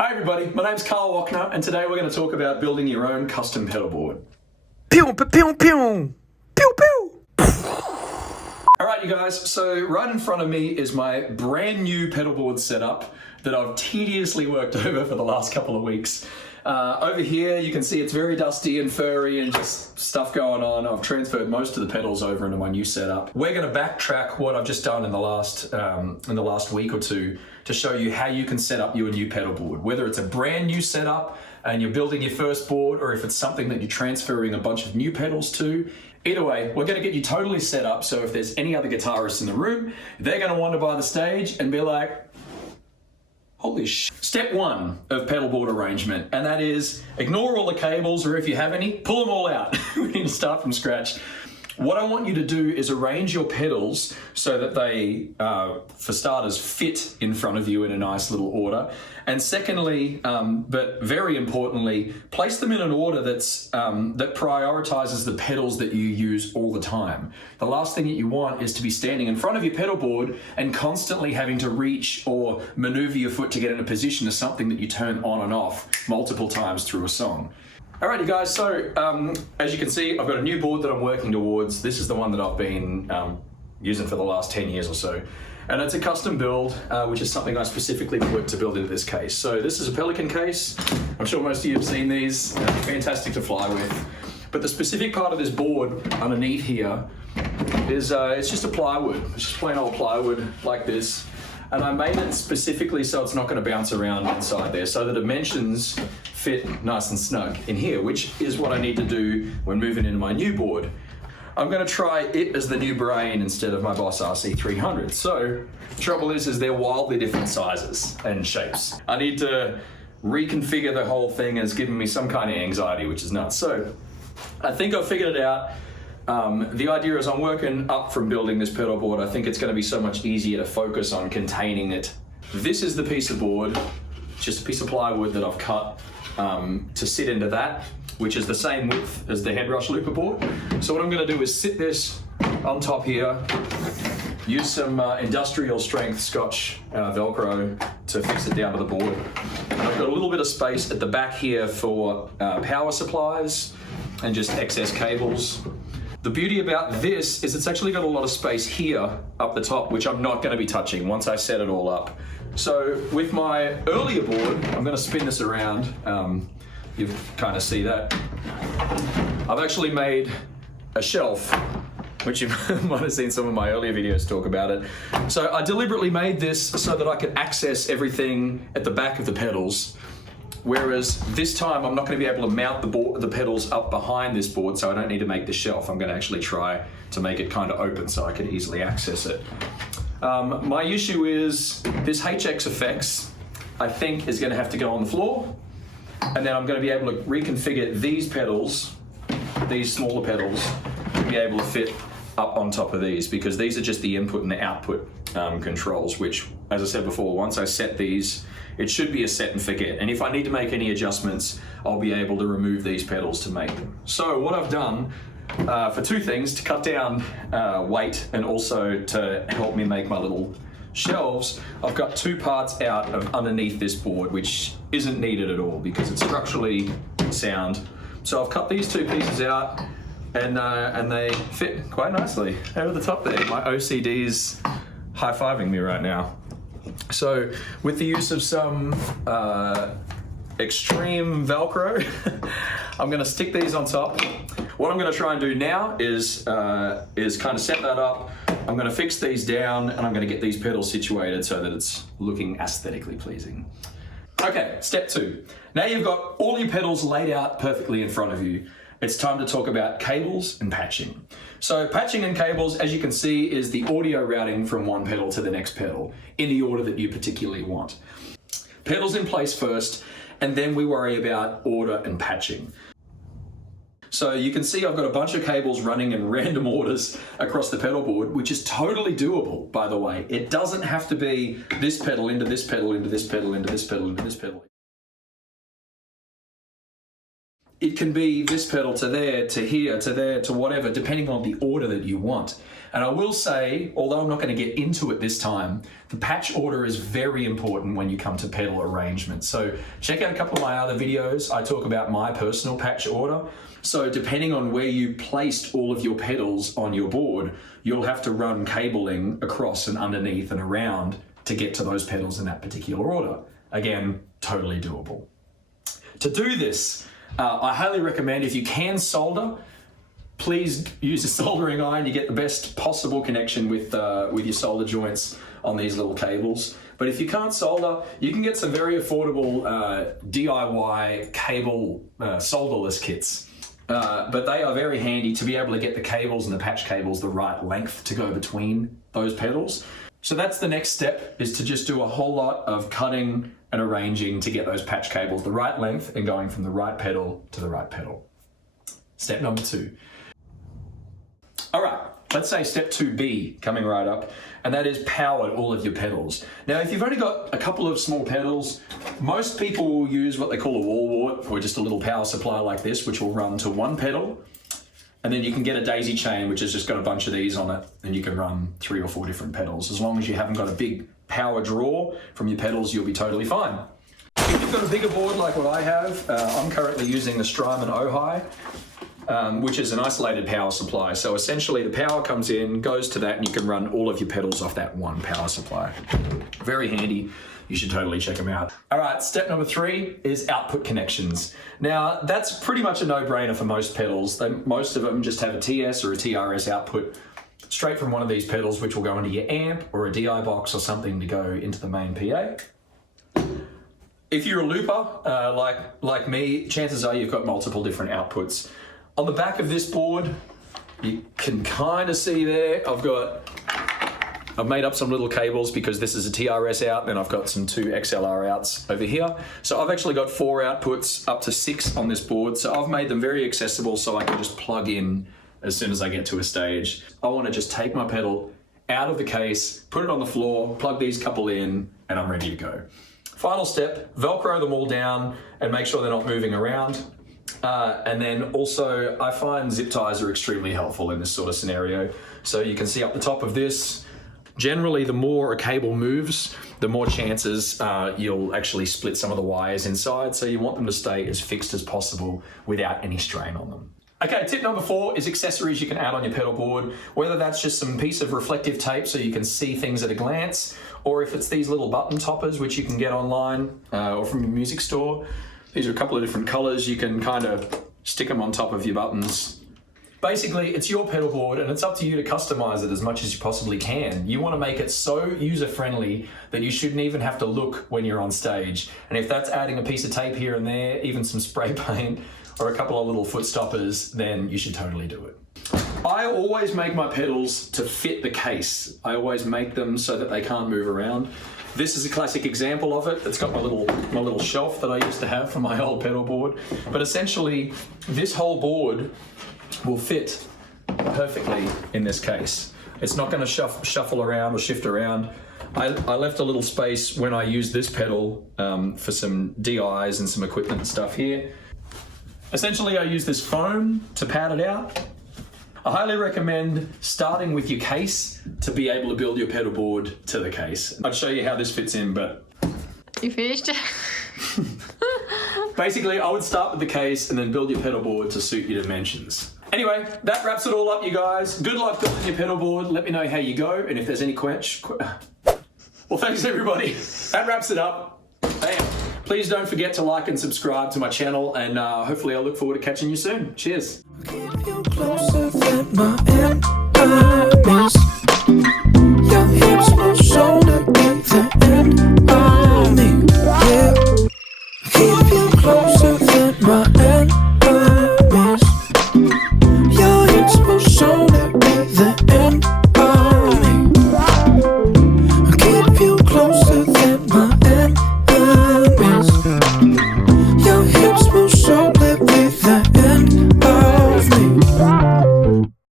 Hi everybody, my name's Carl Wockner and today we're going to talk about building your own custom pedal board. Pew, pew, pew, pew, pew, pew. Alright you guys, so right in front of me is my brand new pedal board setup that I've tediously worked over for the last couple of weeks. Over here you can see it's very dusty and furry and just stuff going on. I've transferred most of the pedals over into my new setup. We're going to backtrack what I've just done in the last week or two to show you how you can set up your new pedal board. Whether it's a brand new setup and you're building your first board, or if it's something that you're transferring a bunch of new pedals to. Either way, we're going to get you totally set up, so if there's any other guitarists in the room, they're going to wander by the stage and be like, holy sh. Step one of pedal board arrangement, and that is ignore all the cables, or if you have any, pull them all out. We need to start from scratch. What I want you to do is arrange your pedals so that they, for starters, fit in front of you in a nice little order. And secondly, but very importantly, place them in an order that's, that prioritizes the pedals that you use all the time. The last thing that you want is to be standing in front of your pedal board and constantly having to reach or maneuver your foot to get in a position of something that you turn on and off multiple times through a song. Alrighty guys, so as you can see, I've got a new board that I'm working towards. This is the one that I've been using for the last 10 years or so. And it's a custom build, which is something I specifically worked to build into this case. So this is a Pelican case. I'm sure most of you have seen these. Fantastic to fly with. But the specific part of this board underneath here is it's just a plywood. It's just plain old plywood like this. And I made it specifically so it's not going to bounce around inside there, so the dimensions fit nice and snug in here, which is what I need to do when moving into my new board. I'm going to try it as the new brain instead of my Boss RC300. So the trouble is they're wildly different sizes and shapes. I need to reconfigure the whole thing, and it's giving me some kind of anxiety, which is nuts. So I think I've figured it out. The idea is I'm working up from building this pedal board. I think it's going to be so much easier to focus on containing it. This is the piece of board, just a piece of plywood that I've cut to sit into that, which is the same width as the Headrush Looperboard. So what I'm going to do is sit this on top here, use some industrial strength Scotch Velcro to fix it down to the board. And I've got a little bit of space at the back here for power supplies and just excess cables. The beauty about this is it's actually got a lot of space here up the top, which I'm not going to be touching once I set it all up. So with my earlier board, I'm going to spin this around. You kind of see that. I've actually made a shelf, which you might have seen some of my earlier videos talk about it. So I deliberately made this so that I could access everything at the back of the pedals. Whereas this time I'm not going to be able to mount the pedals up behind this board, so I don't need to make the shelf. I'm going to actually try to make it kind of open so I can easily access it. My issue is this HX Effects, I think, is going to have to go on the floor, and then I'm going to be able to reconfigure these pedals, these smaller pedals, to be able to fit up on top of these, because these are just the input and the output controls, which, as I said before, once I set these, it should be a set and forget. And if I need to make any adjustments, I'll be able to remove these pedals to make them. So what I've done for two things, to cut down weight and also to help me make my little shelves, I've got two parts out of underneath this board, which isn't needed at all because it's structurally sound. So I've cut these two pieces out, and they fit quite nicely over the top there. My OCD's high-fiving me right now. So with the use of some extreme Velcro, I'm going to stick these on top. What I'm going to try and do now is kind of set that up. I'm going to fix these down, and I'm going to get these pedals situated so that it's looking aesthetically pleasing. Okay, step two. Now you've got all your pedals laid out perfectly in front of you. It's time to talk about cables and patching. So patching and cables, as you can see, is the audio routing from one pedal to the next pedal in the order that you particularly want. Pedals in place first, and then we worry about order and patching. So you can see I've got a bunch of cables running in random orders across the pedal board, which is totally doable, by the way. It doesn't have to be this pedal into this pedal, into this pedal, into this pedal, into this pedal. It can be this pedal to there, to here, to there, to whatever, depending on the order that you want. And I will say, although I'm not going to get into it this time, the patch order is very important when you come to pedal arrangement. So check out a couple of my other videos. I talk about my personal patch order. So depending on where you placed all of your pedals on your board, you'll have to run cabling across and underneath and around to get to those pedals in that particular order. Again, totally doable. To do this, I highly recommend, if you can solder, please use a soldering iron. You get the best possible connection with your solder joints on these little cables. But if you can't solder, you can get some very affordable DIY cable solderless kits. But they are very handy to be able to get the cables and the patch cables the right length to go between those pedals. So that's the next step, is to just do a whole lot of cutting and arranging to get those patch cables the right length and going from the right pedal to the right pedal. Step number 2. All right, let's say step 2B coming right up, and that is power all of your pedals. Now, if you've only got a couple of small pedals, most people will use what they call a wall wart, or just a little power supply like this, which will run to one pedal. And then you can get a daisy chain, which has just got a bunch of these on it, and you can run 3 or 4 different pedals. As long as you haven't got a big power draw from your pedals, you'll be totally fine. If you've got a bigger board like what I have, I'm currently using the Strymon Ojai, which is an isolated power supply. So essentially the power comes in, goes to that, and you can run all of your pedals off that one power supply. Very handy. You should totally check them out. All right, step number 3 is output connections. Now, that's pretty much a no-brainer for most pedals. Most of them just have a TS or a TRS output straight from one of these pedals, which will go into your amp or a DI box or something to go into the main PA. If you're a looper, like me, chances are you've got multiple different outputs. On the back of this board, you can kind of see there, I've made up some little cables because this is a TRS out, then I've got some 2 XLR outs over here. So I've actually got 4 outputs up to 6 on this board. So I've made them very accessible so I can just plug in as soon as I get to a stage. I want to just take my pedal out of the case, put it on the floor, plug these couple in, and I'm ready to go. Final step, Velcro them all down and make sure they're not moving around. And then also I find zip ties are extremely helpful in this sort of scenario. So you can see up the top of this, generally the more a cable moves, the more chances you'll actually split some of the wires inside. So you want them to stay as fixed as possible without any strain on them. Okay, tip number 4 is accessories you can add on your pedal board, whether that's just some piece of reflective tape so you can see things at a glance, or if it's these little button toppers which you can get online or from your music store. These are a couple of different colors. You can kind of stick them on top of your buttons. Basically, it's your pedal board and it's up to you to customize it as much as you possibly can. You want to make it so user-friendly that you shouldn't even have to look when you're on stage. And if that's adding a piece of tape here and there, even some spray paint or a couple of little foot stoppers, then you should totally do it. I always make my pedals to fit the case. I always make them so that they can't move around. This is a classic example of it. It's got my little shelf that I used to have for my old pedal board. But essentially, this whole board will fit perfectly in this case. It's not going to shuffle around or shift around. I left a little space when I used this pedal for some DIs and some equipment and stuff here. Essentially, I use this foam to pad it out. I highly recommend starting with your case to be able to build your pedal board to the case. I'd show you how this fits in, but... You finished? Basically, I would start with the case and then build your pedal board to suit your dimensions. Anyway, that wraps it all up, you guys. Good luck building your pedal board. Let me know how you go, and if there's any Well, thanks everybody. That wraps it up. Bam. Please don't forget to like and subscribe to my channel, and hopefully I look forward to catching you soon. Cheers. Keep you closer than my enemies.